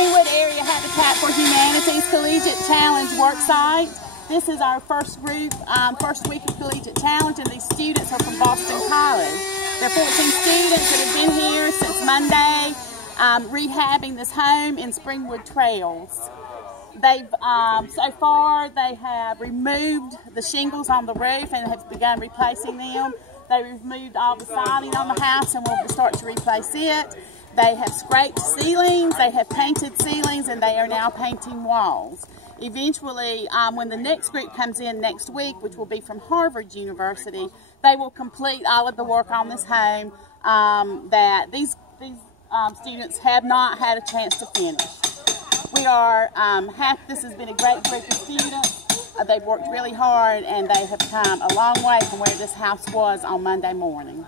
Springwood Area Habitat for Humanity's Collegiate Challenge worksite. This is our first group, first week of Collegiate Challenge, and these students are from Boston College. There are 14 students that have been here since Monday, rehabbing this home in Springwood Trails. They've, so far, they have removed the shingles on the roof and have begun replacing them. They removed all the siding on the house and will start to replace it. They have scraped ceilings, they have painted ceilings, and they are now painting walls. Eventually, when the next group comes in next week, which will be from Harvard University, they will complete all of the work on this home that these students have not had a chance to finish. We are happy. This has been a great group of students. They've worked really hard, and they have come a long way from where this house was on Monday morning.